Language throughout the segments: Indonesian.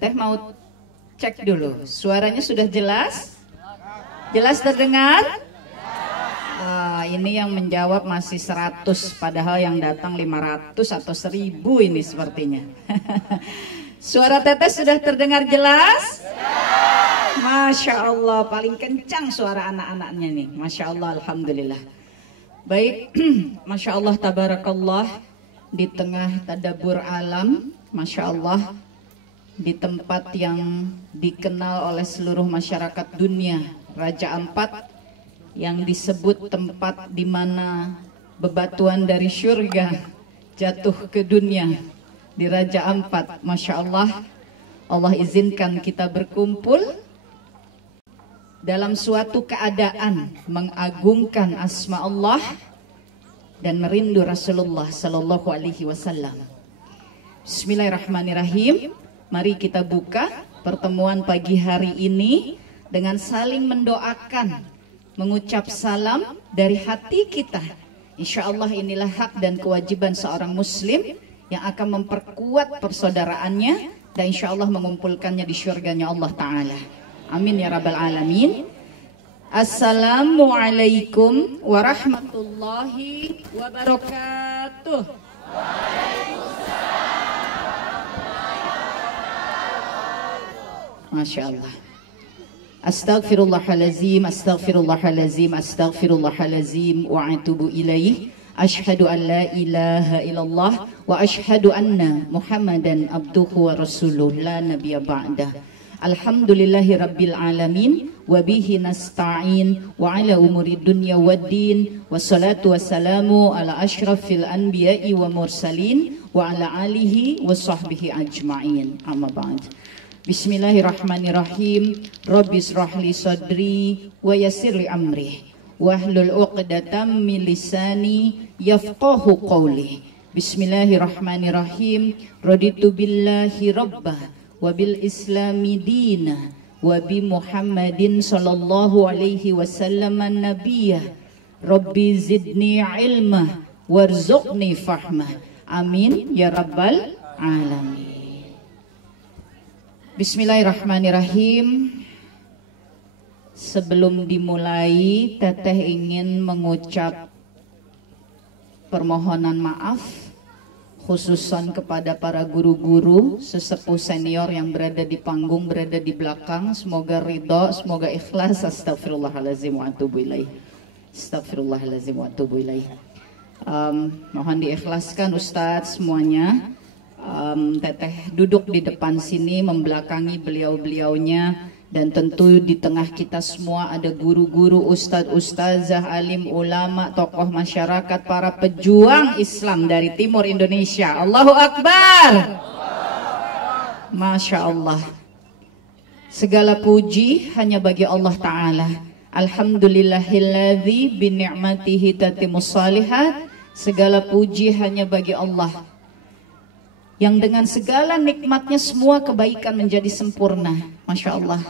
Teteh mau cek dulu, suaranya sudah jelas? Jelas terdengar? Ini yang menjawab masih 100, padahal yang datang 500 atau 1000 ini sepertinya. Suara Teteh sudah terdengar jelas? Masya Allah, paling kencang suara anak-anaknya nih. Masya Allah, Alhamdulillah. Baik, Masya Allah, Tabarakallah. Di tengah tadabur alam, Masya Allah, di tempat yang dikenal oleh seluruh masyarakat dunia, Raja Ampat, yang disebut tempat di mana bebatuan dari syurga jatuh ke dunia, di Raja Ampat. Masya Allah, Allah izinkan kita berkumpul dalam suatu keadaan mengagungkan asma Allah dan merindu Rasulullah Sallallahu Alaihi Wasallam. Bismillahirrahmanirrahim. Mari kita buka pertemuan pagi hari ini dengan saling mendoakan, mengucap salam dari hati kita. Insya Allah inilah hak dan kewajiban seorang muslim yang akan memperkuat persaudaraannya dan insya Allah mengumpulkannya di syurganya Allah Ta'ala. Amin ya Rabbal Alamin. Assalamualaikum warahmatullahi wabarakatuh. Masya Allah. Astaghfirullahalazim, astaghfirullahalazim, astaghfirullahalazim, wa atubu ilaih. Ashhadu an la ilaha illallah wa ashhadu anna Muhammadan abduhu wa rasuluh la nabiyya ba'dah. Alhamdulillahi rabbil alamin wa bihi nasta'in wa ala umuri dunya waddin wassalatu wassalamu ala asyrafil anbiya'i wa mursalin wa ala alihi wa sahbihi ajma'in. Amma ba'd. Bismillahirrahmanirrahim. Rabbi israhli sadri wa yassirli amri wahlul 'uqdatam min lisani yafqahu qawli. Bismillahirrahmanirrahim. Raditu billahi rabbah wa bil islami dina wa bi Muhammadin sallallahu alaihi wasallam nabiyya. Rabbi zidni ilma warzuqni fahma. Amin ya rabbal alamin. Bismillahirrahmanirrahim. Sebelum dimulai, Teteh ingin mengucap permohonan maaf khususan kepada para guru-guru, sesepuh senior yang berada di panggung, berada di belakang. Semoga ridho, semoga ikhlas. Astagfirullahaladzim wa atubu ilaih. Astagfirullahaladzim wa atubu ilaih. Mohon diikhlaskan Ustadz semuanya. Teteh duduk di depan sini membelakangi beliau-beliaunya, dan tentu di tengah kita semua ada guru-guru, ustadz-ustazah, alim, ulama, tokoh masyarakat, para pejuang Islam dari timur Indonesia. Allahu Akbar. Masya Allah. Segala puji hanya bagi Allah Ta'ala. Alhamdulillahilladzi bini'matihi tatimmus shalihat. Segala puji hanya bagi Allah yang dengan segala nikmatnya semua kebaikan menjadi sempurna. Masya Allah.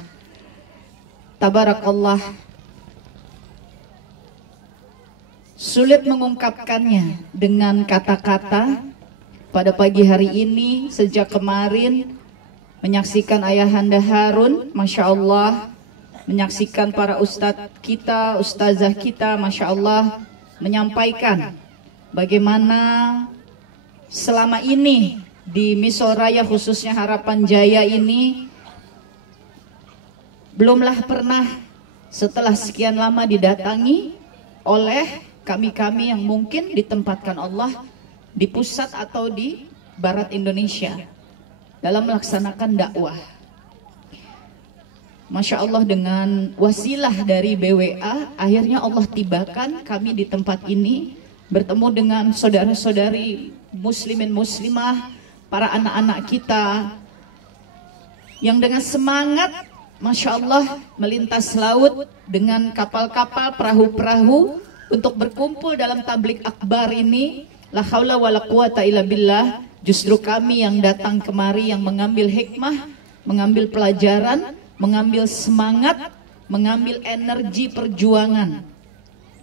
Tabarakallah. Sulit mengungkapkannya dengan kata-kata. Pada pagi hari ini, sejak kemarin menyaksikan Ayahanda Harun, Masya Allah, menyaksikan para ustadz kita, ustazah kita, Masya Allah, menyampaikan bagaimana selama ini di Misoraya, khususnya Harapan Jaya ini, belumlah pernah setelah sekian lama didatangi oleh kami-kami yang mungkin ditempatkan Allah di pusat atau di barat Indonesia dalam melaksanakan dakwah. Masya Allah, dengan wasilah dari BWA, akhirnya Allah tibakan kami di tempat ini bertemu dengan saudara-saudari muslimin muslimah, para anak-anak kita yang dengan semangat, Masya Allah, melintas laut dengan kapal-kapal, perahu-perahu untuk berkumpul dalam tablik akbar ini. La haula wa la quwata illa billah. Justru kami yang datang kemari yang mengambil hikmah, mengambil pelajaran, mengambil semangat, mengambil energi perjuangan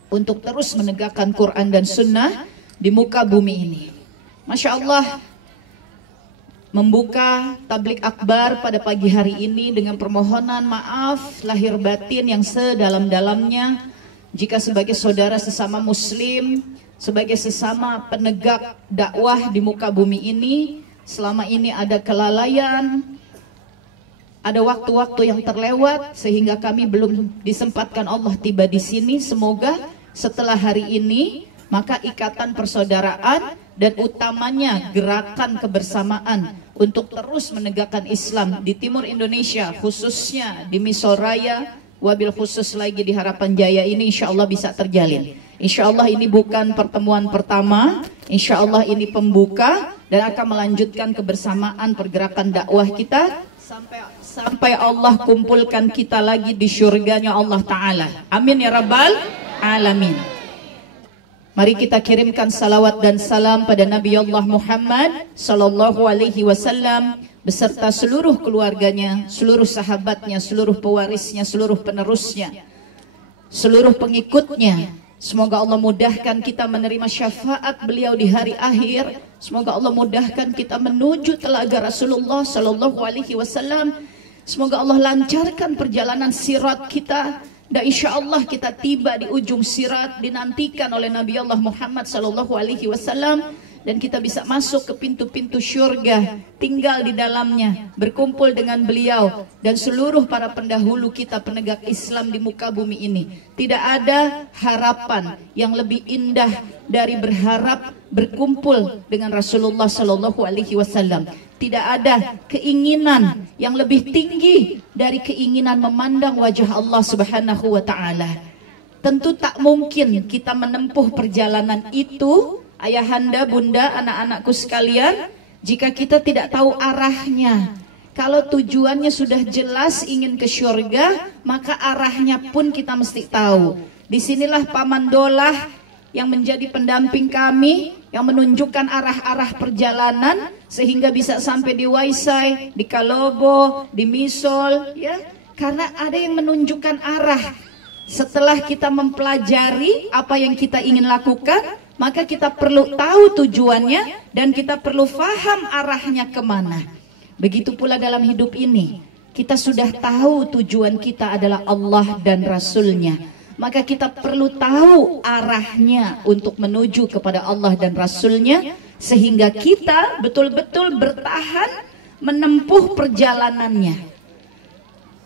untuk terus menegakkan Quran dan Sunnah di muka bumi ini. Masya Allah, membuka tablik akbar pada pagi hari ini dengan permohonan maaf lahir batin yang sedalam-dalamnya jika sebagai saudara sesama muslim, sebagai sesama penegak dakwah di muka bumi ini selama ini ada kelalaian, ada waktu-waktu yang terlewat sehingga kami belum disempatkan Allah tiba di sini. Semoga setelah hari ini maka ikatan persaudaraan dan utamanya gerakan kebersamaan untuk terus menegakkan Islam di timur Indonesia, khususnya di Misol Raya, wabil khusus lagi di Harapan Jaya ini, insya Allah bisa terjalin. Insya Allah ini bukan pertemuan pertama, insya Allah ini pembuka dan akan melanjutkan kebersamaan pergerakan dakwah kita sampai Allah kumpulkan kita lagi di syurganya Allah Ta'ala. Amin ya Rabbal Alamin. Mari kita kirimkan salawat dan salam pada Nabi Allah Muhammad sallallahu alaihi wasallam beserta seluruh keluarganya, seluruh sahabatnya, seluruh pewarisnya, seluruh penerusnya, seluruh pengikutnya. Semoga Allah mudahkan kita menerima syafaat beliau di hari akhir. Semoga Allah mudahkan kita menuju telaga Rasulullah sallallahu alaihi wasallam. Semoga Allah lancarkan perjalanan sirat kita. Dan insya Allah kita tiba di ujung sirat dinantikan oleh Nabi Allah Muhammad sallallahu alaihi wasallam dan kita bisa masuk ke pintu-pintu syurga, tinggal di dalamnya, berkumpul dengan beliau dan seluruh para pendahulu kita penegak Islam di muka bumi ini. Tidak ada harapan yang lebih indah dari berharap berkumpul dengan Rasulullah sallallahu alaihi wasallam. Tidak ada keinginan yang lebih tinggi dari keinginan memandang wajah Allah Subhanahu wa Ta'ala. Tentu tak mungkin kita menempuh perjalanan itu, ayahanda, bunda, anak-anakku sekalian, jika kita tidak tahu arahnya. Kalau tujuannya sudah jelas ingin ke syurga, maka arahnya pun kita mesti tahu. Disinilah Paman Dolah yang menjadi pendamping kami, yang menunjukkan arah-arah perjalanan sehingga bisa sampai di Waisai, di Kalobo, di Misol, ya. Karena ada yang menunjukkan arah. Setelah kita mempelajari apa yang kita ingin lakukan, maka kita perlu tahu tujuannya dan kita perlu faham arahnya kemana. Begitu pula dalam hidup ini, kita sudah tahu tujuan kita adalah Allah dan Rasulnya. Maka kita perlu tahu arahnya untuk menuju kepada Allah dan Rasulnya sehingga kita betul-betul bertahan menempuh perjalanannya.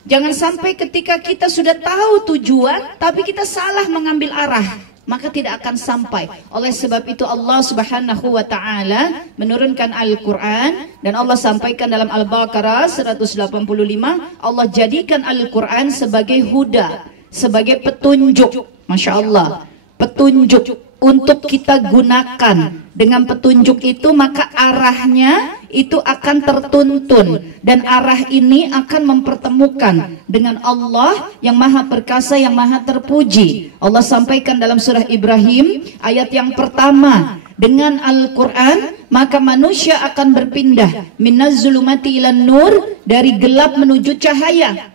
Jangan sampai ketika kita sudah tahu tujuan tapi kita salah mengambil arah, maka tidak akan sampai. Oleh sebab itu Allah Subhanahu wa Ta'ala menurunkan Al-Quran dan Allah sampaikan dalam Al-Baqarah 185, Allah jadikan Al-Quran sebagai huda, sebagai petunjuk. Masya Allah, petunjuk untuk kita gunakan. Dengan petunjuk itu maka arahnya itu akan tertuntun dan arah ini akan mempertemukan dengan Allah yang maha perkasa, yang maha terpuji. Allah sampaikan dalam surah Ibrahim ayat yang pertama, dengan Al-Quran maka manusia akan berpindah minaz zulumati ilan nur, dari gelap menuju cahaya.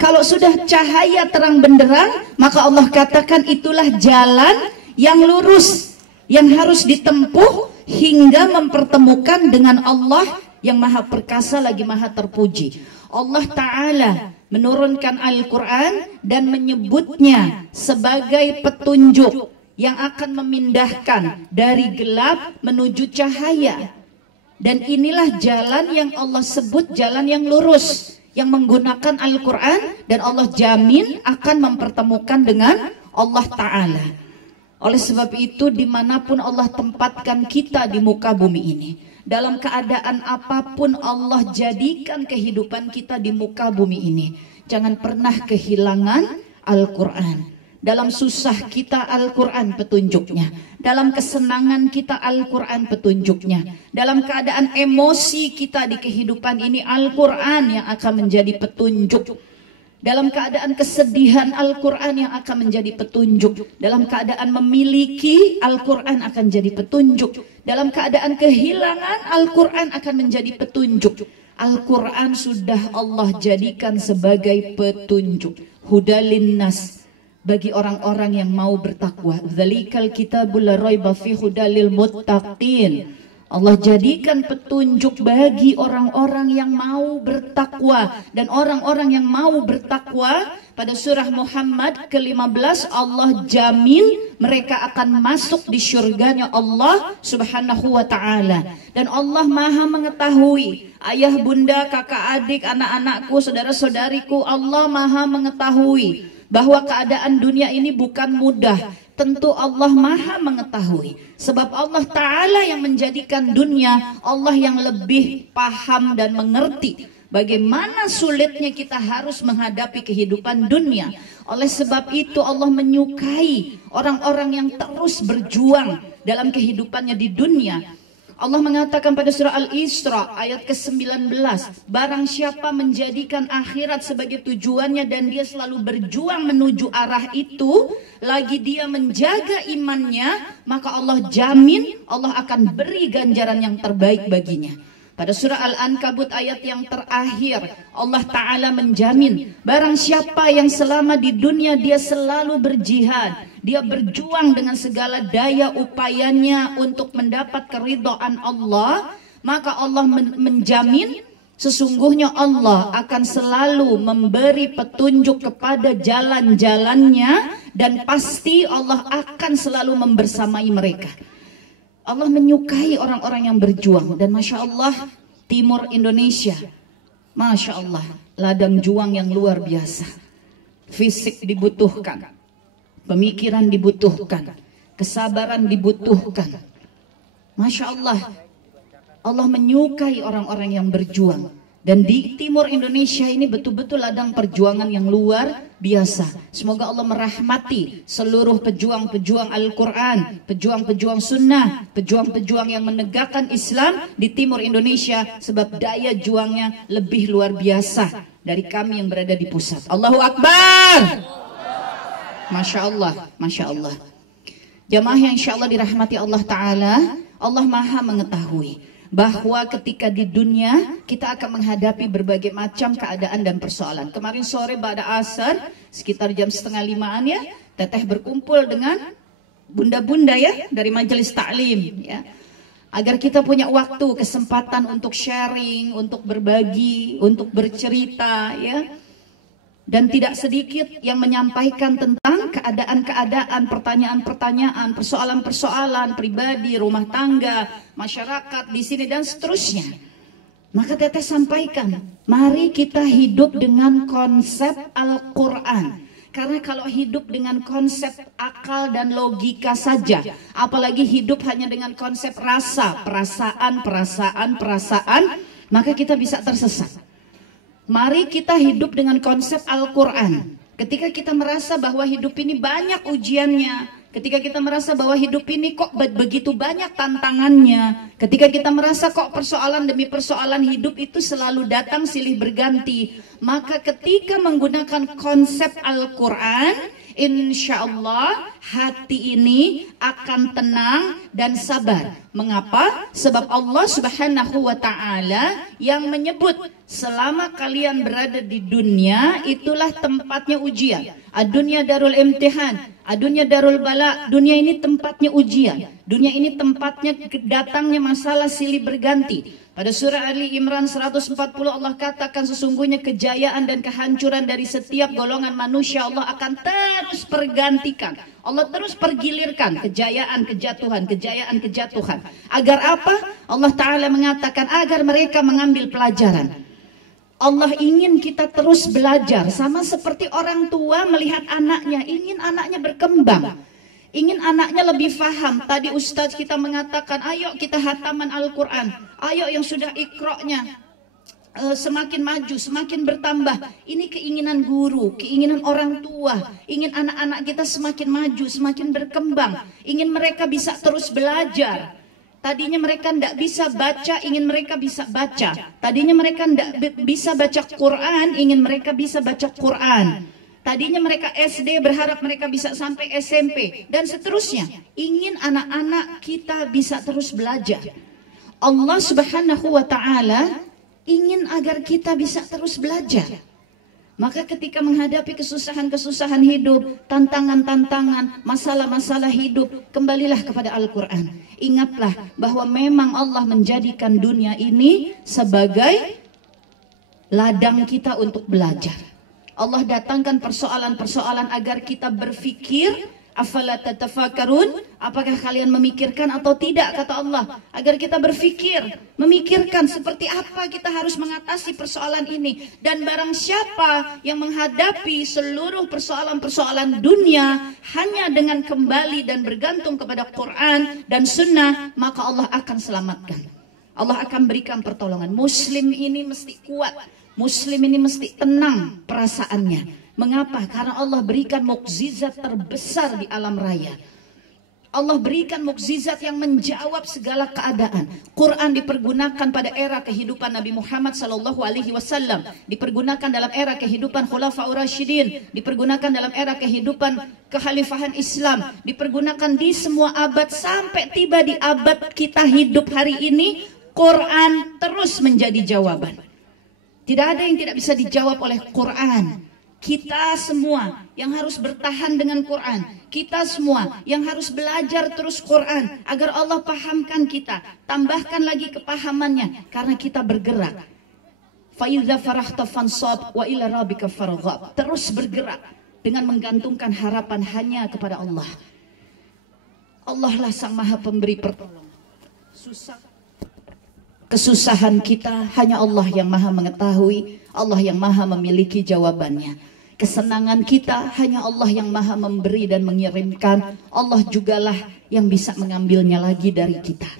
Kalau sudah cahaya terang benderang, maka Allah katakan itulah jalan yang lurus yang harus ditempuh hingga mempertemukan dengan Allah yang maha perkasa lagi maha terpuji. Allah Ta'ala menurunkan Al-Quran dan menyebutnya sebagai petunjuk yang akan memindahkan dari gelap menuju cahaya. Dan inilah jalan yang Allah sebut jalan yang lurus, yang menggunakan Al-Quran, dan Allah jamin akan mempertemukan dengan Allah Ta'ala. Oleh sebab itu dimanapun Allah tempatkan kita di muka bumi ini, dalam keadaan apapun Allah jadikan kehidupan kita di muka bumi ini, jangan pernah kehilangan Al-Quran. Dalam susah kita Al-Quran petunjuknya, dalam kesenangan kita Al-Quran petunjuknya, dalam keadaan emosi kita di kehidupan ini Al-Quran yang akan menjadi petunjuk, dalam keadaan kesedihan Al-Quran yang akan menjadi petunjuk, dalam keadaan memiliki Al-Quran akan jadi petunjuk, dalam keadaan kehilangan Al-Quran akan menjadi petunjuk. Al-Quran sudah Allah jadikan sebagai petunjuk, hudalin nas, bagi orang-orang yang mau bertakwa. Dzalikal kitabul la raiba fi hudalil muttaqin. Allah jadikan petunjuk bagi orang-orang yang mau bertakwa. Dan orang-orang yang mau bertakwa, pada surah Muhammad ke-15 Allah jamin mereka akan masuk di syurganya Allah subhanahu wa ta'ala. Dan Allah maha mengetahui, ayah bunda, kakak adik, anak-anakku, saudara-saudariku, Allah maha mengetahui bahwa keadaan dunia ini bukan mudah. Tentu Allah maha mengetahui. Sebab Allah Ta'ala yang menjadikan dunia, Allah yang lebih paham dan mengerti bagaimana sulitnya kita harus menghadapi kehidupan dunia. Oleh sebab itu Allah menyukai orang-orang yang terus berjuang dalam kehidupannya di dunia. Allah mengatakan pada surah Al-Isra ayat ke-19, barang siapa menjadikan akhirat sebagai tujuannya dan dia selalu berjuang menuju arah itu, lagi dia menjaga imannya, maka Allah jamin Allah akan beri ganjaran yang terbaik baginya. Pada surah Al-Ankabut ayat yang terakhir, Allah Ta'ala menjamin barang siapa yang selama di dunia dia selalu berjihad, dia berjuang dengan segala daya upayanya untuk mendapat keridhaan Allah, maka Allah menjamin sesungguhnya Allah akan selalu memberi petunjuk kepada jalan-jalannya, dan pasti Allah akan selalu membersamai mereka. Allah menyukai orang-orang yang berjuang. Dan Masya Allah, Timur Indonesia, Masya Allah, ladang juang yang luar biasa. Fisik dibutuhkan, pemikiran dibutuhkan, kesabaran dibutuhkan. Masya Allah, Allah menyukai orang-orang yang berjuang. Dan di Timur Indonesia ini betul-betul ladang perjuangan yang luar biasa. Semoga Allah merahmati seluruh pejuang-pejuang Al-Quran, pejuang-pejuang sunnah, pejuang-pejuang yang menegakkan Islam di Timur Indonesia. Sebab daya juangnya lebih luar biasa dari kami yang berada di pusat. Allahu Akbar. Masya Allah, Masya Allah. Jamaah yang insya Allah dirahmati Allah Ta'ala, Allah maha mengetahui bahwa ketika di dunia kita akan menghadapi berbagai macam keadaan dan persoalan. Kemarin sore pada asar sekitar jam 4:30 ya, Teteh berkumpul dengan bunda-bunda ya dari majelis taklim ya, agar kita punya waktu, kesempatan untuk sharing, untuk berbagi, untuk bercerita ya. Dan tidak sedikit yang menyampaikan tentang keadaan-keadaan, pertanyaan-pertanyaan, persoalan-persoalan pribadi, rumah tangga, masyarakat di sini dan seterusnya. Maka Teteh sampaikan, mari kita hidup dengan konsep Al-Quran. Karena kalau hidup dengan konsep akal dan logika saja, apalagi hidup hanya dengan konsep rasa, perasaan, maka kita bisa tersesat. Mari kita hidup dengan konsep Al-Quran. Ketika kita merasa bahwa hidup ini banyak ujiannya, ketika kita merasa bahwa hidup ini kok begitu banyak tantangannya, ketika kita merasa kok persoalan demi persoalan hidup itu selalu datang silih berganti, maka ketika menggunakan konsep Al-Quran, insya Allah hati ini akan tenang dan sabar. Mengapa? Sebab Allah Subhanahu wa Ta'ala yang menyebut selama kalian berada di dunia itulah tempatnya ujian. Ad-dunya darul imtihan, ad-dunya darul bala. Dunia ini tempatnya ujian. Dunia ini tempatnya datangnya masalah silih berganti. Pada surah Ali Imran 140 Allah katakan sesungguhnya kejayaan dan kehancuran dari setiap golongan manusia Allah akan terus pergantikan. Allah terus pergilirkan kejayaan, kejatuhan, kejayaan, kejatuhan. Agar apa? Allah Ta'ala mengatakan agar mereka mengambil pelajaran. Allah ingin kita terus belajar. Sama seperti orang tua melihat anaknya, ingin anaknya berkembang, ingin anaknya lebih faham. Tadi Ustadz kita mengatakan, ayo kita hataman Al-Quran, ayo yang sudah ikroknya semakin maju, semakin bertambah. Ini keinginan guru, keinginan orang tua, ingin anak-anak kita semakin maju, semakin berkembang, ingin mereka bisa terus belajar. Tadinya mereka tidak bisa baca, ingin mereka bisa baca. Tadinya mereka tidak bisa baca Quran, ingin mereka bisa baca Quran. Tadinya mereka SD, berharap mereka bisa sampai SMP dan seterusnya. Ingin anak-anak kita bisa terus belajar. Allah Subhanahu wa Ta'ala ingin agar kita bisa terus belajar. Maka ketika menghadapi kesusahan-kesusahan hidup, tantangan-tantangan, masalah-masalah hidup, kembalilah kepada Al-Quran. Ingatlah bahwa memang Allah menjadikan dunia ini sebagai ladang kita untuk belajar. Allah datangkan persoalan-persoalan agar kita berpikir, afala tatafakkarun, apakah kalian memikirkan atau tidak, kata Allah, agar kita berpikir, memikirkan seperti apa kita harus mengatasi persoalan ini. Dan barang siapa yang menghadapi seluruh persoalan-persoalan dunia hanya dengan kembali dan bergantung kepada Quran dan Sunnah, maka Allah akan selamatkan. Allah akan berikan pertolongan. Muslim ini mesti kuat, Muslim ini mesti tenang perasaannya. Mengapa? Karena Allah berikan mukjizat terbesar di alam raya. Allah berikan mukjizat yang menjawab segala keadaan. Quran dipergunakan pada era kehidupan Nabi Muhammad SAW, dipergunakan dalam era kehidupan Khulafaur Rasyidin, dipergunakan dalam era kehidupan kekhalifahan Islam, dipergunakan di semua abad sampai tiba di abad kita hidup hari ini. Quran terus menjadi jawaban. Tidak ada yang tidak bisa dijawab oleh Quran. Kita semua yang harus bertahan dengan Quran, kita semua yang harus belajar terus Quran agar Allah pahamkan kita, tambahkan lagi kepahamannya karena kita bergerak. Fa idza farahta fansab wa ila rabbika farghab. Terus bergerak dengan menggantungkan harapan hanya kepada Allah. Allah lah Sang Maha Pemberi pertolongan. Kesusahan kita hanya Allah yang Maha mengetahui, Allah yang Maha memiliki jawabannya. Kesenangan kita hanya Allah yang Maha memberi dan mengirimkan. Allah jugalah yang bisa mengambilnya lagi dari kita.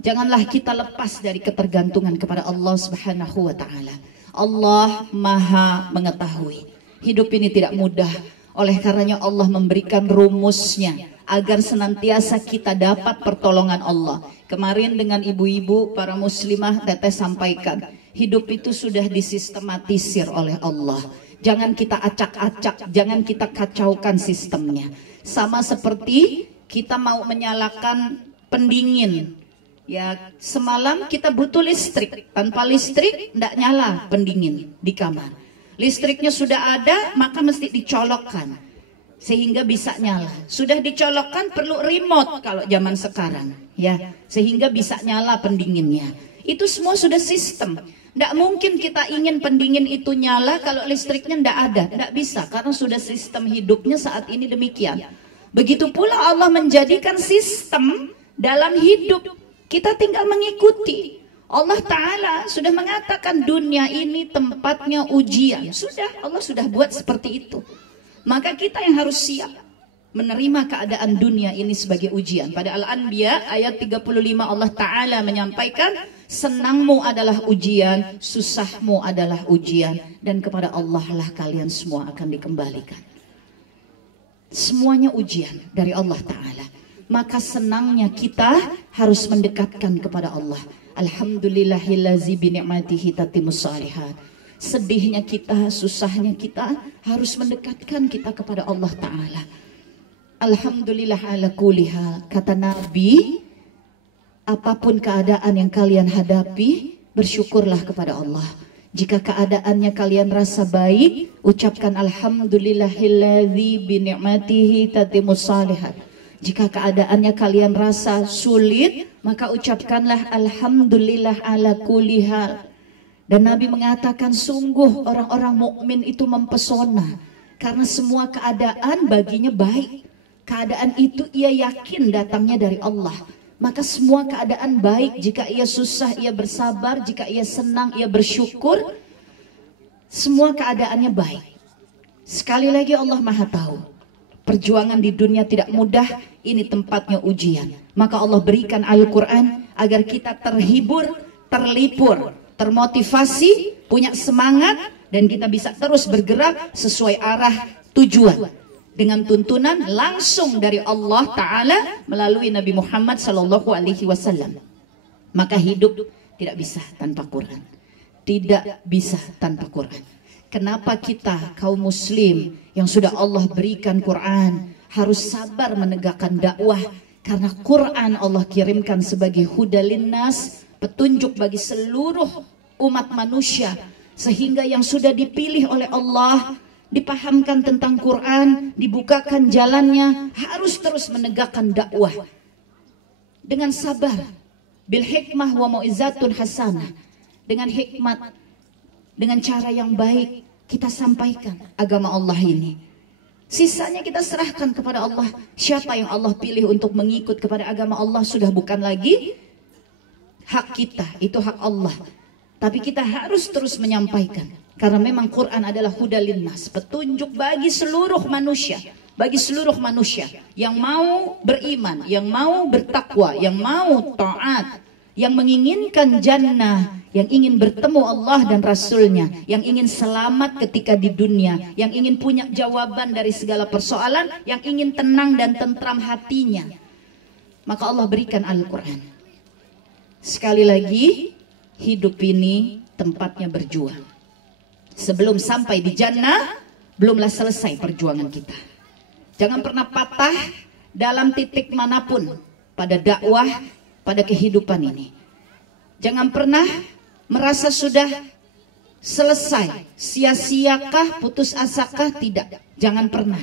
Janganlah kita lepas dari ketergantungan kepada Allah Subhanahu wa taala. Allah Maha mengetahui. Hidup ini tidak mudah. Oleh karenanya Allah memberikan rumusnya agar senantiasa kita dapat pertolongan Allah. Kemarin dengan ibu-ibu para muslimah Teteh sampaikan, hidup itu sudah disistematisir oleh Allah. Jangan kita acak-acak, jangan kita kacaukan sistemnya. Sama seperti kita mau menyalakan pendingin. Ya, semalam kita butuh listrik. Tanpa listrik tidak nyala pendingin di kamar. Listriknya sudah ada, maka mesti dicolokkan sehingga bisa nyala. Sudah dicolokkan perlu remote kalau zaman sekarang, ya, sehingga bisa nyala pendinginnya. Itu semua sudah sistem. Tidak mungkin kita ingin pendingin itu nyala kalau listriknya tidak ada. Tidak bisa, karena sudah sistem hidupnya saat ini demikian. Begitu pula Allah menjadikan sistem dalam hidup. Kita tinggal mengikuti. Allah Ta'ala sudah mengatakan dunia ini tempatnya ujian. Sudah, Allah sudah buat seperti itu. Maka kita yang harus siap menerima keadaan dunia ini sebagai ujian. Pada Al-Anbiya ayat 35 Allah Ta'ala menyampaikan, senangmu adalah ujian, susahmu adalah ujian, dan kepada Allah lah kalian semua akan dikembalikan. Semuanya ujian dari Allah Ta'ala. Maka senangnya kita harus mendekatkan kepada Allah. Alhamdulillahillazi binikmatihi tatimmus shalihat. Sedihnya kita, susahnya kita harus mendekatkan kita kepada Allah Ta'ala. Alhamdulillah ala kulli hal. Kata Nabi, apapun keadaan yang kalian hadapi, bersyukurlah kepada Allah. Jika keadaannya kalian rasa baik, ucapkan alhamdulillahilladzi binikmatihi tatimmus shalihat. Jika keadaannya kalian rasa sulit, maka ucapkanlah alhamdulillah ala kulli hal. Dan Nabi mengatakan sungguh orang-orang mukmin itu mempesona karena semua keadaan baginya baik. Keadaan itu ia yakin datangnya dari Allah. Maka semua keadaan baik. Jika ia susah, ia bersabar. Jika ia senang, ia bersyukur. Semua keadaannya baik. Sekali lagi Allah Maha tahu. Perjuangan di dunia tidak mudah. Ini tempatnya ujian. Maka Allah berikan Al-Quran agar kita terhibur, terlipur, termotivasi, punya semangat, dan kita bisa terus bergerak sesuai arah tujuan dengan tuntunan langsung dari Allah Ta'ala melalui Nabi Muhammad SAW. Maka hidup tidak bisa tanpa Quran. Tidak bisa tanpa Quran. Kenapa kita kaum muslim yang sudah Allah berikan Quran harus sabar menegakkan dakwah? Karena Quran Allah kirimkan sebagai huda linnas, petunjuk bagi seluruh umat manusia. Sehingga yang sudah dipilih oleh Allah, dipahamkan tentang Quran, dibukakan jalannya, harus terus menegakkan dakwah dengan sabar, bil hikmah wa mau'izatun hasanah, dengan hikmat, dengan cara yang baik kita sampaikan agama Allah ini. Sisanya kita serahkan kepada Allah. Siapa yang Allah pilih untuk mengikut kepada agama Allah sudah bukan lagi hak kita, itu hak Allah. Tapi kita harus terus menyampaikan, karena memang Quran adalah hudal linnas, petunjuk bagi seluruh manusia. Bagi seluruh manusia yang mau beriman, yang mau bertakwa, yang mau taat, yang menginginkan jannah, yang ingin bertemu Allah dan Rasulnya, yang ingin selamat ketika di dunia, yang ingin punya jawaban dari segala persoalan, yang ingin tenang dan tentram hatinya. Maka Allah berikan Al-Quran. Sekali lagi, hidup ini tempatnya berjuang. Sebelum sampai di jannah, belumlah selesai perjuangan kita. Jangan pernah patah dalam titik manapun pada dakwah, pada kehidupan ini. Jangan pernah merasa sudah selesai, sia-siakah, putus asakah, tidak. Jangan pernah.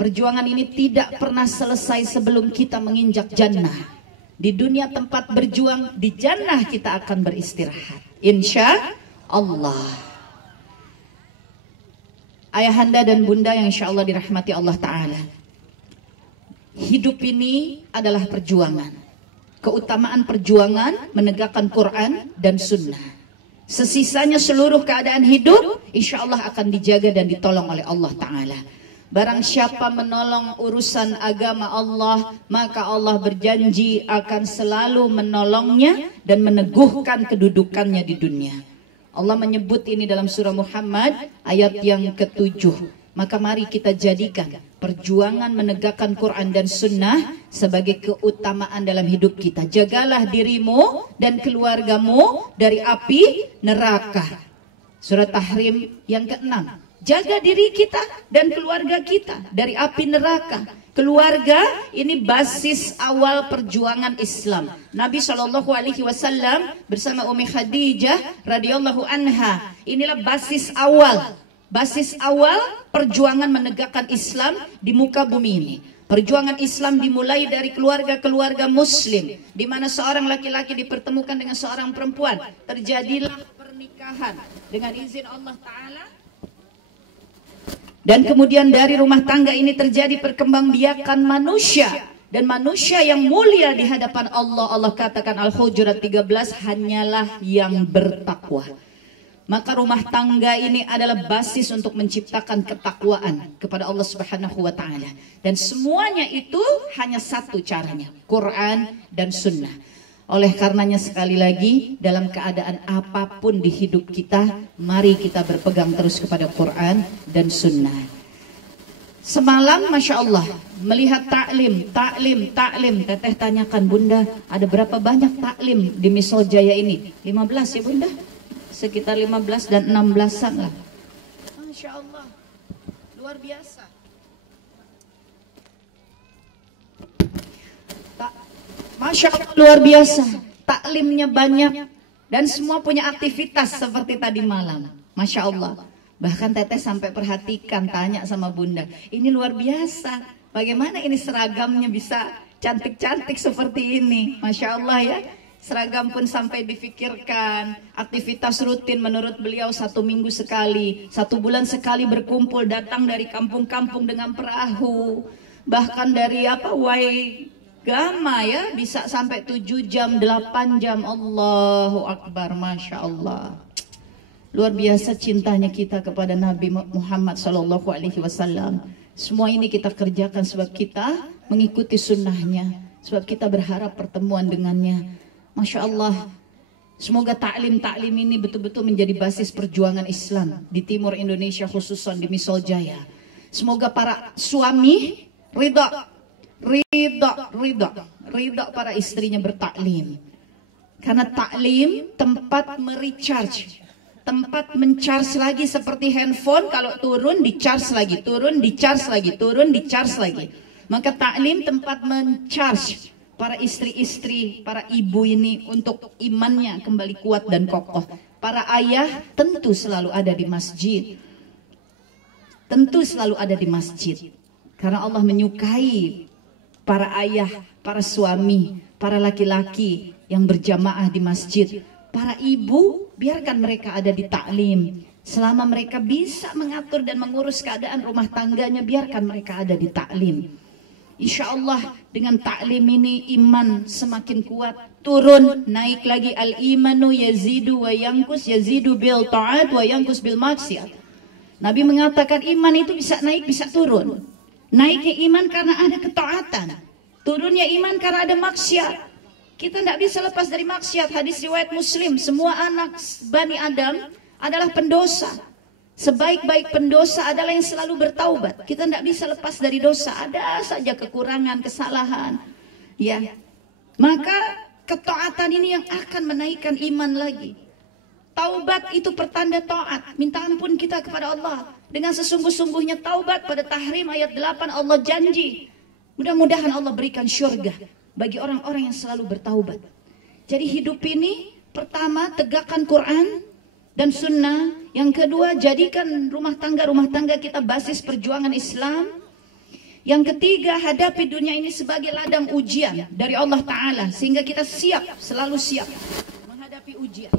Perjuangan ini tidak pernah selesai sebelum kita menginjak jannah. Di dunia tempat berjuang, di jannah kita akan beristirahat, insya Allah. Ayahanda dan bunda yang insya Allah dirahmati Allah Ta'ala, hidup ini adalah perjuangan. Keutamaan perjuangan menegakkan Quran dan Sunnah. Sesisanya seluruh keadaan hidup insya Allah akan dijaga dan ditolong oleh Allah Ta'ala. Barang siapa menolong urusan agama Allah, maka Allah berjanji akan selalu menolongnya dan meneguhkan kedudukannya di dunia. Allah menyebut ini dalam surah Muhammad ayat yang ke-7. Maka mari kita jadikan perjuangan menegakkan Quran dan Sunnah sebagai keutamaan dalam hidup kita. Jagalah dirimu dan keluargamu dari api neraka. Surat Tahrim yang ke-6. Jaga diri kita dan keluarga kita dari api neraka. Keluarga ini basis awal perjuangan Islam. Nabi SAW bersama Ummi Khadijah radhiyallahu anha, inilah basis awal perjuangan menegakkan Islam di muka bumi ini. Perjuangan Islam dimulai dari keluarga-keluarga Muslim, di mana seorang laki-laki dipertemukan dengan seorang perempuan, terjadilah pernikahan dengan izin Allah Ta'ala. Dan kemudian dari rumah tangga ini terjadi perkembangbiakan manusia. Dan manusia yang mulia di hadapan Allah. Allah katakan Al-Hujurat 13, hanyalah yang bertakwa. Maka rumah tangga ini adalah basis untuk menciptakan ketakwaan kepada Allah Subhanahu wa Ta'ala. Dan semuanya itu hanya satu caranya, Quran dan Sunnah. Oleh karenanya sekali lagi, dalam keadaan apapun di hidup kita, mari kita berpegang terus kepada Quran dan Sunnah. Semalam Masya Allah melihat taklim. Teteh tanyakan, Bunda, ada berapa banyak taklim di Misol Jaya ini? 15 ya Bunda? Sekitar 15 dan 16-an lah. Masya Allah, luar biasa. Masya Allah, luar biasa. Taklimnya banyak dan semua punya aktivitas seperti tadi malam. Masya Allah. Bahkan Teteh sampai perhatikan, tanya sama Bunda, ini luar biasa. Bagaimana ini seragamnya bisa cantik-cantik seperti ini? Masya Allah ya. Seragam pun sampai difikirkan. Aktivitas rutin menurut beliau 1 minggu sekali, 1 bulan sekali berkumpul, datang dari kampung-kampung dengan perahu. Bahkan dari Gama ya, bisa sampai 7 jam, 8 jam. Allahu Akbar, Masya Allah. Luar biasa cintanya kita kepada Nabi Muhammad SAW. Semua ini kita kerjakan sebab kita mengikuti sunnahnya, sebab kita berharap pertemuan dengannya. Masya Allah. Semoga taklim ini betul-betul menjadi basis perjuangan Islam di timur Indonesia, khususan di Misol Jaya. Semoga para suami ridha para istrinya bertaklim. Karena taklim tempat merecharge, tempat mencharge lagi seperti handphone, kalau turun dicharge lagi, turun dicharge lagi, turun dicharge lagi. Maka taklim tempat mencharge, para istri-istri, para ibu ini untuk imannya kembali kuat dan kokoh. Para ayah tentu selalu ada di masjid. Tentu selalu ada di masjid. Karena Allah menyukai para ayah, para suami, para laki-laki yang berjamaah di masjid. Para ibu, biarkan mereka ada di taklim. Selama mereka bisa mengatur dan mengurus keadaan rumah tangganya, biarkan mereka ada di taklim. Insya Allah dengan taklim ini iman semakin kuat, turun, naik lagi. Al-imanu yazidu wa yankus, yazidu bil ta'at wa yankus bil maksiat. Nabi mengatakan iman itu bisa naik, bisa turun. Naiknya iman karena ada ketaatan, turunnya iman karena ada maksiat. Kita tidak bisa lepas dari maksiat. Hadis riwayat Muslim, semua anak Bani Adam adalah pendosa. Sebaik-baik pendosa adalah yang selalu bertaubat. Kita tidak bisa lepas dari dosa. Ada saja kekurangan, kesalahan. Ya, maka ketaatan ini yang akan menaikkan iman lagi. Taubat itu pertanda taat. Minta ampun kita kepada Allah. Dengan sesungguh-sungguhnya taubat. Pada Tahrim ayat 8 Allah janji. Mudah-mudahan Allah berikan syurga bagi orang-orang yang selalu bertaubat. Jadi hidup ini pertama tegakkan Quran dan sunnah. Yang kedua, jadikan rumah tangga kita basis perjuangan Islam. Yang ketiga, hadapi dunia ini sebagai ladang ujian dari Allah Ta'ala. Sehingga kita siap, selalu siap menghadapi ujian.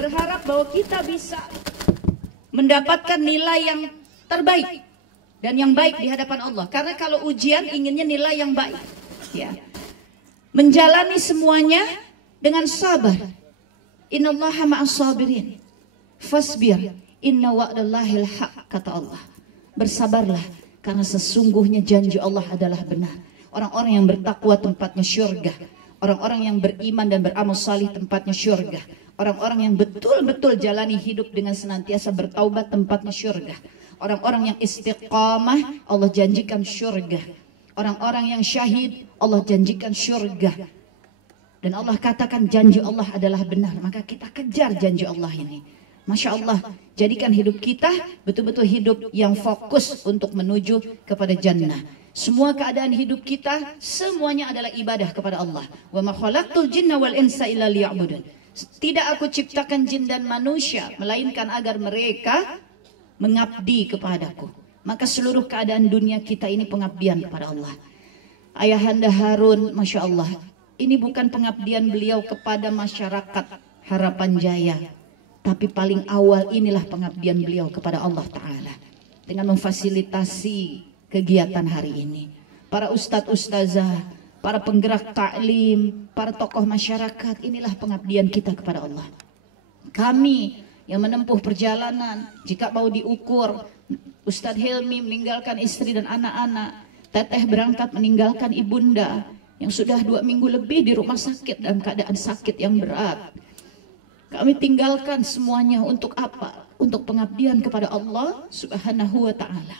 Berharap bahwa kita bisa mendapatkan nilai yang terbaik dan yang baik di hadapan Allah. Karena kalau ujian inginnya nilai yang baik. Ya. Menjalani semuanya dengan sabar. Innallaha ma'as sabirin. Fasbir inna wa'dallahil haq, kata Allah. Bersabarlah karena sesungguhnya janji Allah adalah benar. Orang-orang yang bertakwa tempatnya syurga. Orang-orang yang beriman dan beramal salih tempatnya syurga. Orang-orang yang betul-betul jalani hidup dengan senantiasa bertaubat tempatnya syurga. Orang-orang yang istiqamah Allah janjikan syurga. Orang-orang yang syahid Allah janjikan syurga. Dan Allah katakan janji Allah adalah benar. Maka kita kejar janji Allah ini. Masya Allah, jadikan hidup kita betul-betul hidup yang fokus untuk menuju kepada jannah. Semua keadaan hidup kita semuanya adalah ibadah kepada Allah. Wa ma khalaqtul jinna wal insa illa liya'budun. Tidak aku ciptakan jin dan manusia melainkan agar mereka mengabdi kepadaku. Maka seluruh keadaan dunia kita ini pengabdian kepada Allah. Ayahanda Harun, Masya Allah, ini bukan pengabdian beliau kepada masyarakat Harapan Jaya, tapi paling awal inilah pengabdian beliau kepada Allah Ta'ala dengan memfasilitasi kegiatan hari ini. Para ustadz ustazah, para penggerak taklim, para tokoh masyarakat, inilah pengabdian kita kepada Allah. Kami yang menempuh perjalanan, jika mau diukur, Ustadz Hilmi meninggalkan istri dan anak-anak, Teteh berangkat meninggalkan ibunda yang sudah 2 minggu lebih di rumah sakit dalam keadaan sakit yang berat. Kami tinggalkan semuanya untuk apa? Untuk pengabdian kepada Allah Subhanahu wa Ta'ala.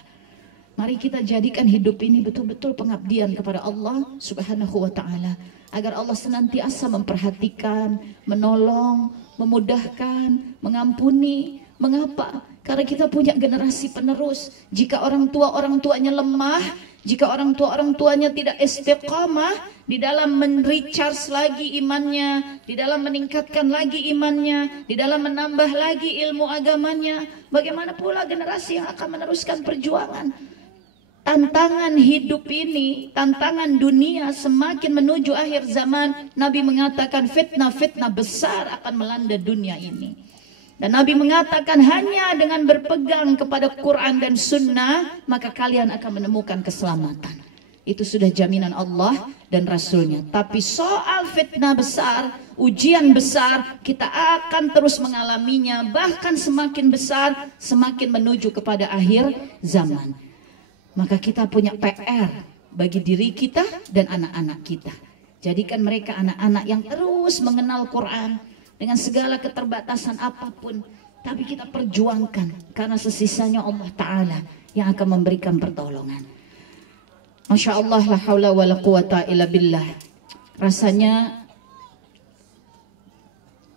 Mari kita jadikan hidup ini betul-betul pengabdian kepada Allah Subhanahu wa Ta'ala, agar Allah senantiasa memperhatikan, menolong, memudahkan, mengampuni. Mengapa? Karena kita punya generasi penerus. Jika orang tuanya lemah, jika orang tuanya tidak istiqamah di dalam men-recharge lagi imannya, di dalam meningkatkan lagi imannya, di dalam menambah lagi ilmu agamanya, bagaimana pula generasi yang akan meneruskan perjuangan? Tantangan hidup ini, tantangan dunia semakin menuju akhir zaman. Nabi mengatakan fitnah-fitnah besar akan melanda dunia ini. Dan Nabi mengatakan hanya dengan berpegang kepada Quran dan Sunnah, maka kalian akan menemukan keselamatan. Itu sudah jaminan Allah dan Rasulnya. Tapi soal fitnah besar, ujian besar, kita akan terus mengalaminya. Bahkan semakin besar, semakin menuju kepada akhir zaman. Maka kita punya PR bagi diri kita dan anak-anak kita. Jadikan mereka anak-anak yang terus mengenal Quran dengan segala keterbatasan apapun. Tapi kita perjuangkan karena sesisanya Allah Ta'ala yang akan memberikan pertolongan. Masya Allah, la haula wa la quwata illa billah. Rasanya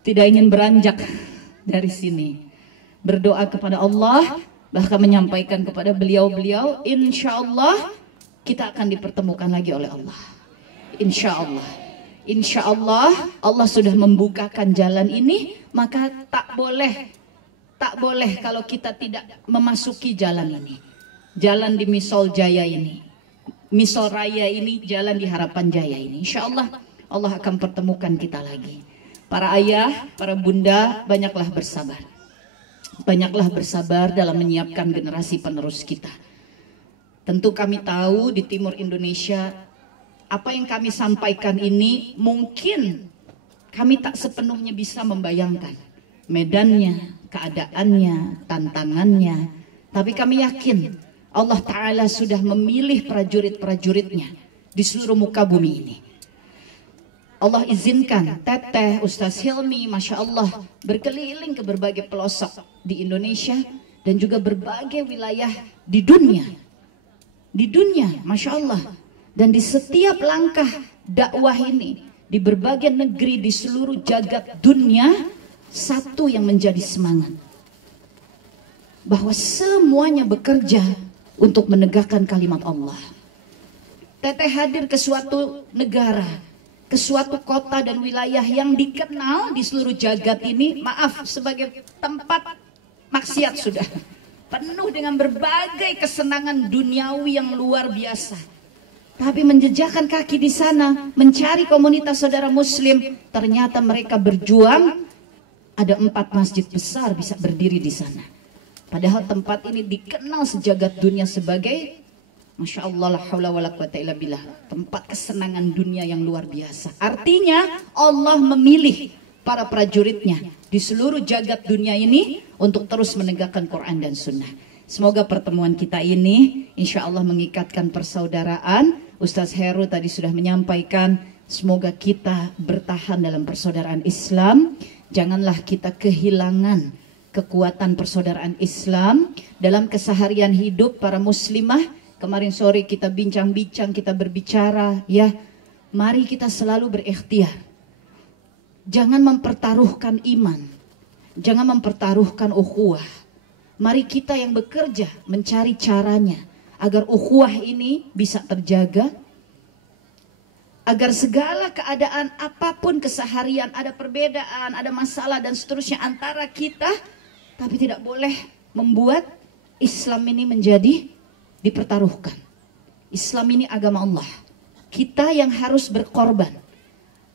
tidak ingin beranjak dari sini. Berdoa kepada Allah bahkan menyampaikan kepada beliau-beliau, insya Allah kita akan dipertemukan lagi oleh Allah. Insya Allah. Insya Allah, Allah sudah membukakan jalan ini, maka tak boleh kalau kita tidak memasuki jalan ini. Jalan di Misol Jaya ini, Misol Raya ini, jalan di Harapan Jaya ini. Insya Allah, Allah akan pertemukan kita lagi. Para ayah, para bunda, banyaklah bersabar. Banyaklah bersabar dalam menyiapkan generasi penerus kita. Tentu kami tahu di timur Indonesia, apa yang kami sampaikan ini mungkin kami tak sepenuhnya bisa membayangkan medannya, keadaannya, tantangannya. Tapi kami yakin Allah Ta'ala sudah memilih prajurit-prajuritnya di seluruh muka bumi ini. Allah izinkan Teteh, Ustaz Hilmi, Masya Allah, berkeliling ke berbagai pelosok di Indonesia dan juga berbagai wilayah di dunia. Di dunia, Masya Allah. Dan di setiap langkah dakwah ini, di berbagai negeri di seluruh jagat dunia, satu yang menjadi semangat. Bahwa semuanya bekerja untuk menegakkan kalimat Allah. Teteh hadir ke suatu negara, ke suatu kota dan wilayah yang dikenal di seluruh jagat ini, maaf, sebagai tempat maksiat sudah. Penuh dengan berbagai kesenangan duniawi yang luar biasa. Tapi menjejakkan kaki di sana, mencari komunitas saudara muslim, ternyata mereka berjuang, ada 4 masjid besar bisa berdiri di sana. Padahal tempat ini dikenal sejagat dunia sebagai, Masya Allah, la haula wa la quwata illa billah, tempat kesenangan dunia yang luar biasa. Artinya Allah memilih para prajuritnya di seluruh jagat dunia ini untuk terus menegakkan Quran dan Sunnah. Semoga pertemuan kita ini insya Allah mengikatkan persaudaraan. Ustaz Heru tadi sudah menyampaikan, semoga kita bertahan dalam persaudaraan Islam. Janganlah kita kehilangan kekuatan persaudaraan Islam dalam keseharian hidup para muslimah. Kemarin sore kita bincang-bincang, kita berbicara, ya, mari kita selalu berikhtiar. Jangan mempertaruhkan iman, jangan mempertaruhkan ukhuwah. Mari kita yang bekerja mencari caranya agar ukhuwah ini bisa terjaga, agar segala keadaan apapun keseharian, ada perbedaan, ada masalah dan seterusnya antara kita, tapi tidak boleh membuat Islam ini menjadi dipertaruhkan. Islam ini agama Allah. Kita yang harus berkorban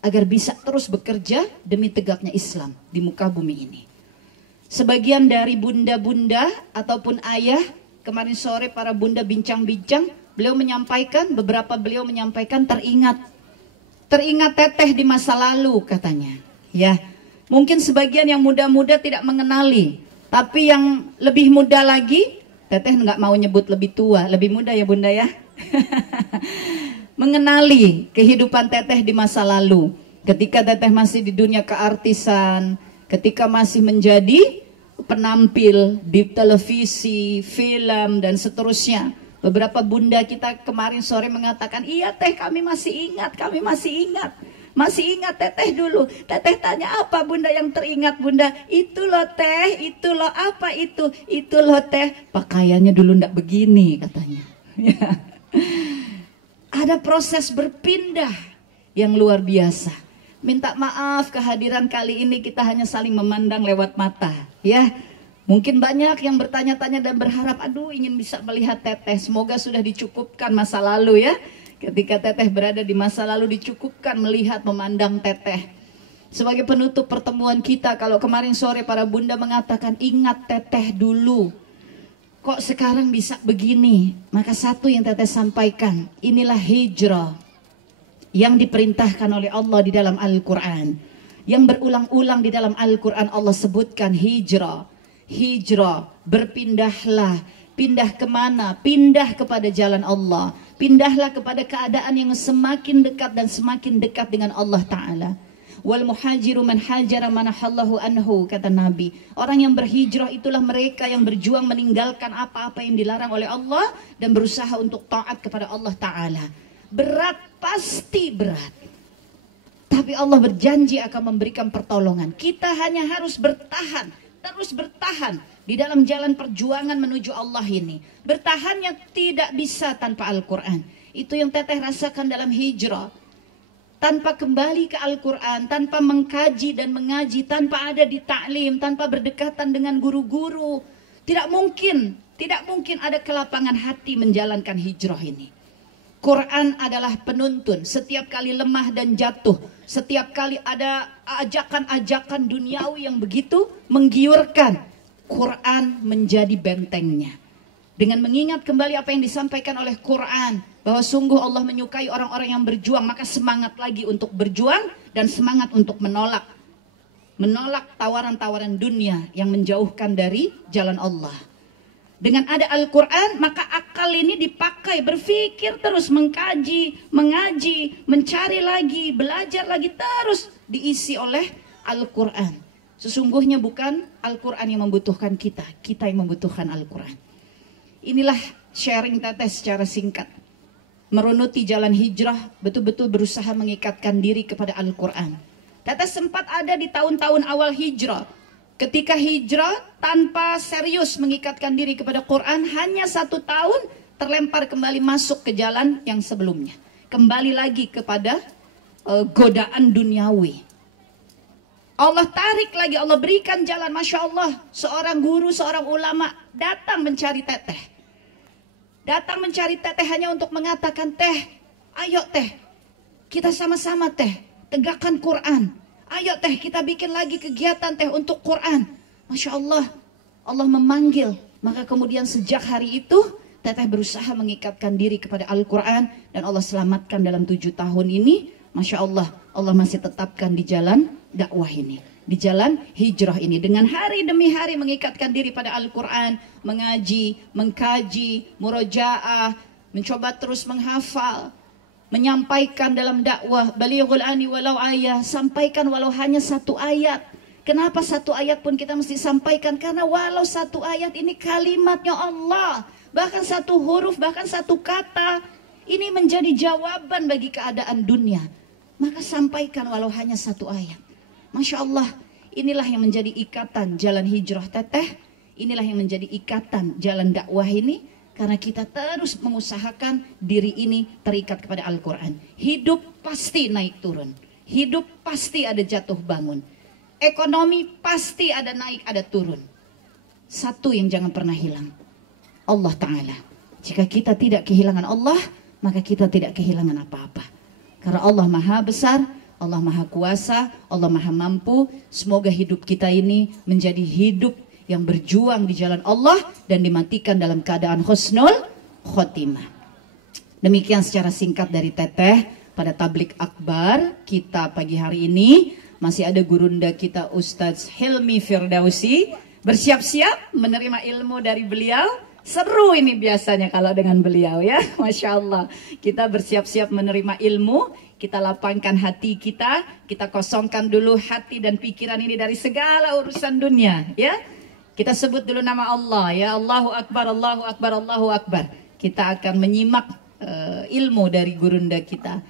agar bisa terus bekerja demi tegaknya Islam di muka bumi ini. Sebagian dari bunda-bunda ataupun ayah, kemarin sore para bunda bincang-bincang, beberapa beliau menyampaikan teringat teteh di masa lalu katanya. Ya, mungkin sebagian yang muda-muda tidak mengenali, tapi yang lebih muda lagi, teteh nggak mau nyebut lebih tua, lebih muda ya bunda ya. Mengenali kehidupan teteh di masa lalu. Ketika teteh masih di dunia keartisan, ketika masih menjadi penampil di televisi, film dan seterusnya. Beberapa bunda kita kemarin sore mengatakan, iya teh kami masih ingat, Masih ingat teteh dulu. Teteh tanya, apa bunda yang teringat bunda? Itu loh teh, itu loh, apa itu? Itu loh teh, pakaiannya dulu ndak begini katanya. Ada proses berpindah yang luar biasa. Minta maaf kehadiran kali ini kita hanya saling memandang lewat mata, ya. Mungkin banyak yang bertanya-tanya dan berharap, aduh ingin bisa melihat teteh. Semoga sudah dicukupkan masa lalu ya. Ketika teteh berada di masa lalu dicukupkan melihat, memandang teteh. Sebagai penutup pertemuan kita, kalau kemarin sore para bunda mengatakan, ingat teteh dulu. Kok sekarang bisa begini? Maka satu yang teteh sampaikan, inilah hijrah yang diperintahkan oleh Allah di dalam Al-Quran. Yang berulang-ulang di dalam Al-Quran Allah sebutkan hijrah. Hijrah, berpindahlah. Pindah kemana? Pindah kepada jalan Allah. Pindahlah kepada keadaan yang semakin dekat dan semakin dekat dengan Allah Ta'ala. Wal muhajiru man hajara manahallahu anhu, kata Nabi. Orang yang berhijrah itulah mereka yang berjuang meninggalkan apa-apa yang dilarang oleh Allah dan berusaha untuk taat kepada Allah Ta'ala. Berat, pasti berat. Tapi Allah berjanji akan memberikan pertolongan. Kita hanya harus bertahan, terus bertahan di dalam jalan perjuangan menuju Allah ini. Bertahannya tidak bisa tanpa Al-Quran. Itu yang Teteh rasakan dalam hijrah. Tanpa kembali ke Al-Quran, tanpa mengkaji dan mengaji, tanpa ada di taklim, tanpa berdekatan dengan guru-guru, tidak mungkin ada kelapangan hati menjalankan hijrah ini. Quran adalah penuntun. Setiap kali lemah dan jatuh, setiap kali ada ajakan-ajakan duniawi yang begitu menggiurkan, Quran menjadi bentengnya. Dengan mengingat kembali apa yang disampaikan oleh Quran, bahwa sungguh Allah menyukai orang-orang yang berjuang, maka semangat lagi untuk berjuang dan semangat untuk menolak tawaran-tawaran dunia yang menjauhkan dari jalan Allah. Dengan ada Al-Quran, maka akal ini dipakai, berpikir terus, mengkaji, mengaji, mencari lagi, belajar lagi, terus diisi oleh Al-Quran. Sesungguhnya bukan Al-Quran yang membutuhkan kita, kita yang membutuhkan Al-Quran. Inilah sharing Teteh secara singkat. Merunuti jalan hijrah, betul-betul berusaha mengikatkan diri kepada Al-Quran. Teteh sempat ada di tahun-tahun awal hijrah. Ketika hijrah tanpa serius mengikatkan diri kepada Quran, hanya 1 tahun terlempar kembali masuk ke jalan yang sebelumnya. Kembali lagi kepada godaan duniawi. Allah tarik lagi, Allah berikan jalan, Masya Allah. Seorang guru, seorang ulama datang mencari Teteh. Datang mencari Teteh hanya untuk mengatakan, Teh, ayo Teh, kita sama-sama Teh, tegakkan Quran. Ayo Teh, kita bikin lagi kegiatan Teh untuk Quran. Masya Allah, Allah memanggil. Maka kemudian sejak hari itu, Teteh berusaha mengikatkan diri kepada Al-Quran. Dan Allah selamatkan dalam 7 tahun ini. Masya Allah, Allah masih tetapkan di jalan dakwah ini, di jalan hijrah ini, dengan hari demi hari mengikatkan diri pada Al-Quran, mengaji, mengkaji, murojaah, mencoba terus menghafal, menyampaikan dalam dakwah, balighul ani walau ayat, sampaikan walau hanya 1 ayat. Kenapa 1 ayat pun kita mesti sampaikan? Karena walau 1 ayat ini kalimatnya Allah, bahkan 1 huruf, bahkan 1 kata, ini menjadi jawaban bagi keadaan dunia. Maka sampaikan walau hanya 1 ayat. Masya Allah, inilah yang menjadi ikatan jalan hijrah Teteh. Inilah yang menjadi ikatan jalan dakwah ini. Karena kita terus mengusahakan diri ini terikat kepada Al-Quran. Hidup pasti naik turun. Hidup pasti ada jatuh bangun. Ekonomi pasti ada naik, ada turun. Satu yang jangan pernah hilang, Allah Ta'ala. Jika kita tidak kehilangan Allah, maka kita tidak kehilangan apa-apa. Karena Allah Maha Besar, Allah Maha Kuasa, Allah Maha Mampu. Semoga hidup kita ini menjadi hidup yang berjuang di jalan Allah dan dimatikan dalam keadaan husnul khotimah. Demikian secara singkat dari Teteh pada tablik akbar kita pagi hari ini. Masih ada gurunda kita Ustadz Hilmi Firdausi, bersiap-siap menerima ilmu dari beliau. Seru ini biasanya kalau dengan beliau ya, Masya Allah. Kita bersiap-siap menerima ilmu, kita lapangkan hati kita kosongkan dulu hati dan pikiran ini dari segala urusan dunia ya. Kita sebut dulu nama Allah ya, Allahu Akbar, Allahu Akbar, Allahu Akbar. Kita akan menyimak ilmu dari gurunda kita.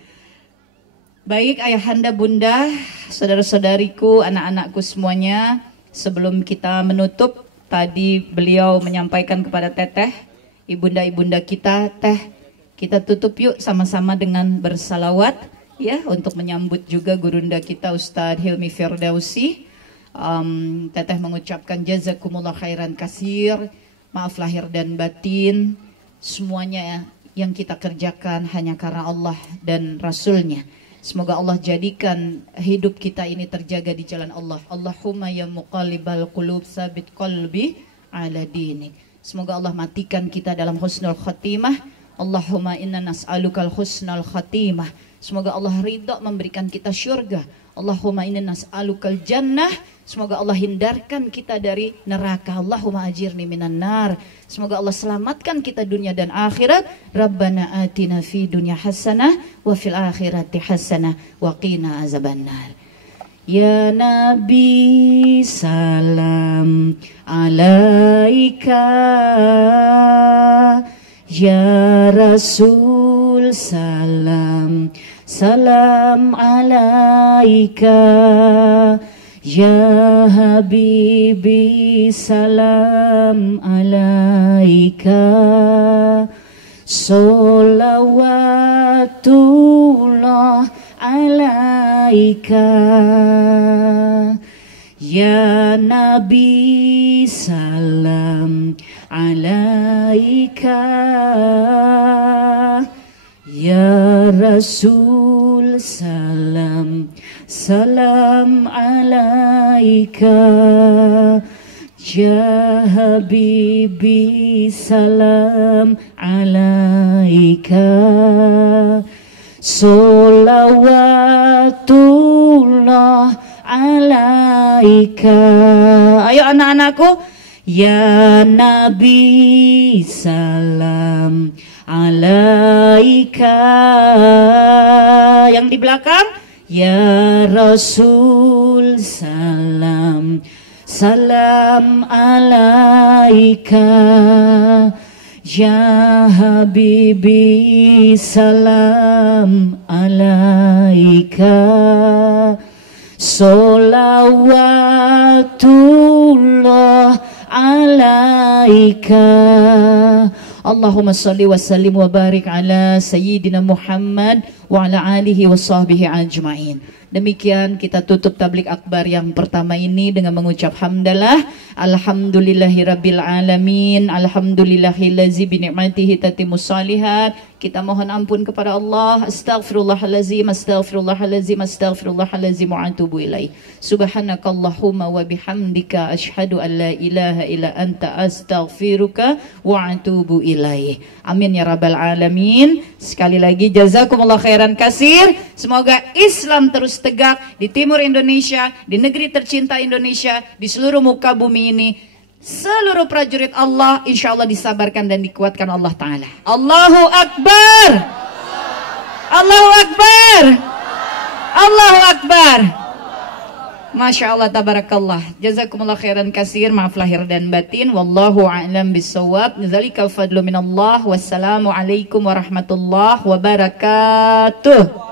Baik ayahanda bunda, saudara-saudariku, anak-anakku semuanya, sebelum kita menutup, tadi beliau menyampaikan kepada Teteh, ibunda-ibunda kita, Teh, kita tutup yuk sama-sama dengan bersalawat ya, untuk menyambut juga gurunda kita Ustadz Hilmi Firdausi. Teteh mengucapkan jazakumullah khairan kasir, maaf lahir dan batin, semuanya yang kita kerjakan hanya karena Allah dan Rasulnya. Semoga Allah jadikan hidup kita ini terjaga di jalan Allah. Allahumma ya muqallibal qulub sabit qalbi ala dinik. Semoga Allah matikan kita dalam husnul khatimah. Allahumma inna nas'alukal husnul khatimah. Semoga Allah ridha memberikan kita syurga. Allahumma inna nas'alukal jannah. Semoga Allah hindarkan kita dari neraka. Allahumma ajirni minan nar. Semoga Allah selamatkan kita dunia dan akhirat. Rabbana atina fi dunya hasanah wa fil akhirati hasanah wa qina azabannar. Ya Nabi salam alaika, ya Rasul salam salam alaika, Ya Habibi salam alaika, Sholawatullah alaika. Ya Nabi salam alaika, Ya Rasul salam salam alaika, Ya Habibi salam alaika, Sholawatullah alaika. Ayo anak-anakku. Ya Nabi salam alaika. Yang di belakang. Ya Rasul salam salam alaika, Ya Habibi salam alaika, Sholawatullah alaika. Allahumma salli wa sallim wa barik ala Sayyidina Muhammad wa ala alihi wa sahbihi ajma'in. Demikian kita tutup tablik akbar yang pertama ini dengan mengucap hamdalah. Alhamdulillahirabbil alamin. Alhamdulillahillazi bi ni'matihi tatimmus shalihat. Kita mohon ampun kepada Allah. Astaghfirullahalazim, astaghfirullahalazim, astaghfirullahalazim wa atubu ilaih. Subhanakallahumma wa bihamdika asyhadu an la ilaha illa anta astaghfiruka wa atubu ilaih. Amin ya rabbal alamin. Sekali lagi jazakumullah khairan kasir. Semoga Islam terus tegak di timur Indonesia, di negeri tercinta Indonesia, di seluruh muka bumi ini. Seluruh prajurit Allah insya Allah disabarkan dan dikuatkan Allah Ta'ala. Allahu Akbar, Allahu Akbar, Allahu Akbar. Masya Allah, tabarakallah. Jazakumullah khairan kasir. Maaf lahir dan batin. Wallahu a'lam bisawab. Zalikal fadlu minallah. Wassalamualaikum warahmatullahi wabarakatuh.